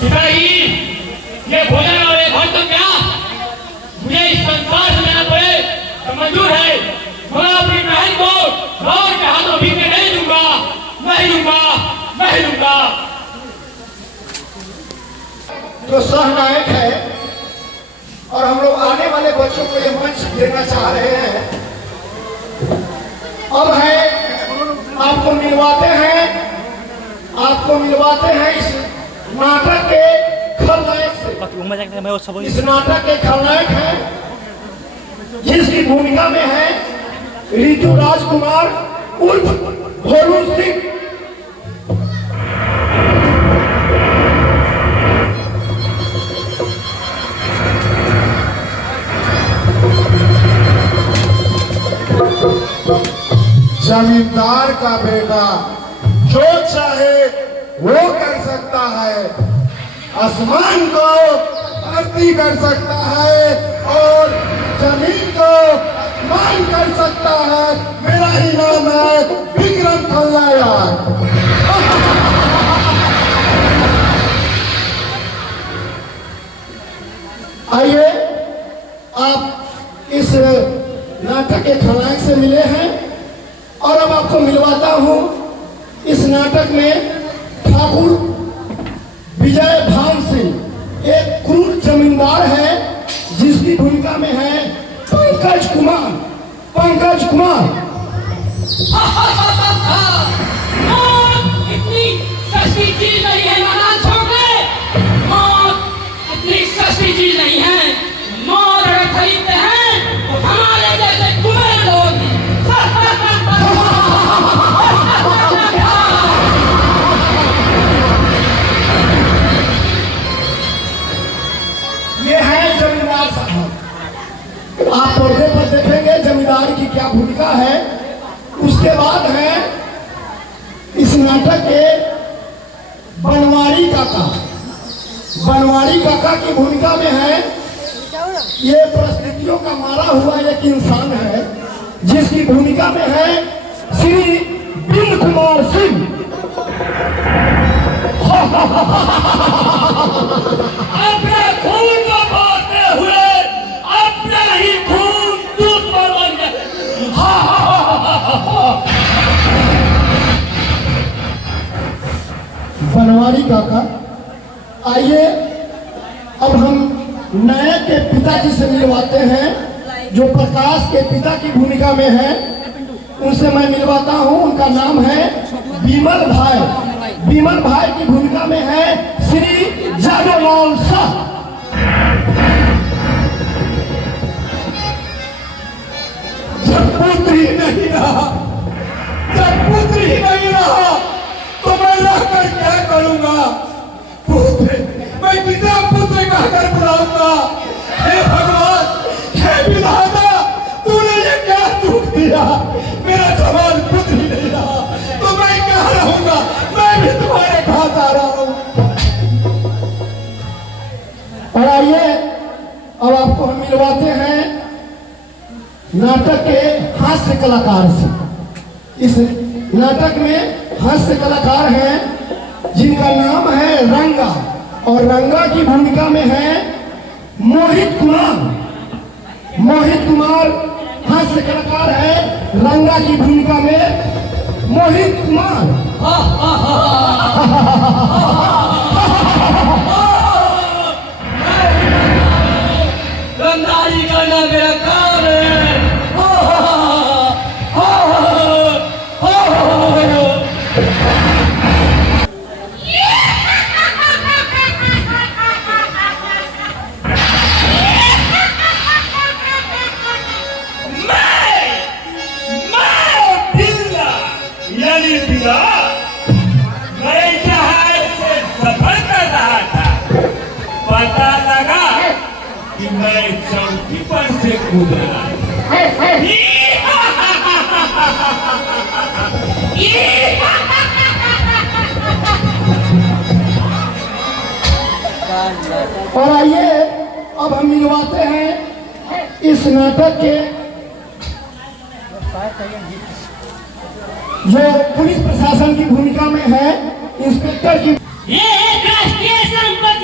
पिताजी, ये भोजन और ये धन तो क्या मुझे इस संसार से लेना पड़े तो मंजूर है, मगर अपनी बहन को और के हाथों भी मैं नहीं दूंगा, नहीं दूंगा, नहीं दूंगा। जो सहनायक है और हम लोग आने वाले बच्चों को ये मंच देना चाह रहे हैं। अब है आपको मिलवाते हैं इस नाटक के खलनायक से। इस नाटक के खलनायक हैं जिसकी भूमिका में है ऋतु राजकुमार उर्फ भोलू सिंह। जमींदार का बेटा जो चाहे वो कर सकता है, आसमान को धरती कर सकता है और जमीन को आसमान कर सकता है। मेरा ही नाम है विक्रम खलनायक। आइए, आप इस नाटक के खलनायक से मिले हैं और अब आपको मिलवाता हूं इस नाटक में ठाकुर विजय भान सिंह, एक क्रूर जमींदार है जिसकी भूमिका में है पंकज कुमार। इतनी सस्ती चीज नहीं है नाना, छोटे मौत इतनी सस्ती चीज नहीं है। मौत अगर खरीदते हैं तो हमारे जैसे कुबेर लोग। ये है जमींदार साहब। आप पर्दे पर देखेंगे जमींदार की क्या भूमिका है। उसके बाद है इस नाटक के बनवारी काका की भूमिका में है। ये परिस्थितियों का मारा हुआ एक इंसान है जिसकी भूमिका में है श्री बिंद कुमार सिंह। अपने खून को बहाते हुए अपना ही खून दूध पर बन गए। बनवारी काका, आइए अब हम नए के पिताजी से मिलवाते हैं जो प्रकाश के पिता की भूमिका में है। उनसे मैं मिलवाता हूं। उनका नाम है विमल भाई की भूमिका में है श्री जादूलाल शाह। जब पुत्र ही नहीं रहा तो मैं रहकर क्या करूंगा? मैं कितना पुत्र कहकर बुलाऊंगा? हे भगवान, हे विधाता, तूने ये क्या दुख दिया? मेरा जवान पुत्र ही नहीं रहा तो मैं क्या रहूंगा? मैं भी तुम्हारे घात आ रहा हूं। और आइए अब आपको हम मिलवाते हैं नाटक के हास्य कलाकार से। इस नाटक में हास्य कलाकार हैं जिनका नाम है रंगा, और रंगा की भूमिका में है मोहित कुमार हास्य कलाकार है। रंगा की भूमिका में मोहित कुमार। रंगाई करना मेरा काम है। मैं जहाज से सफर कर रहा था, पता लगा कि मैं चौकी पर से कूद रहा और आइए अब हम मिलवाते हैं इस नाटक के जो पुलिस प्रशासन की भूमिका में है इंस्पेक्टर की। ये एक राष्ट्रीय संपत्ति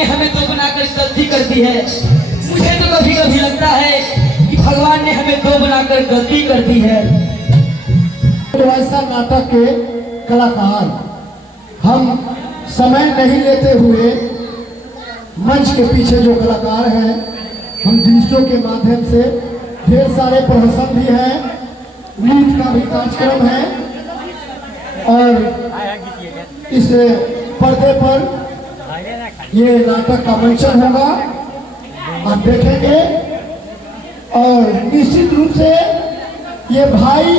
ने हमें दो बनाकर गलती कर दी है। मुझे तो कभी कभी लगता है कि भगवान ने हमें दो बनाकर गलती कर दी है। तो ऐसा नाटक के कलाकार हम समय नहीं लेते हुए मंच के पीछे जो कलाकार हैं, हम दृश्यों के माध्यम से ढेर सारे प्रहसन भी हैं, नृत्य का भी कार्यक्रम है और इस पर्दे पर ये नाटक का मंचन होगा, आप देखेंगे। और निश्चित रूप से ये भाई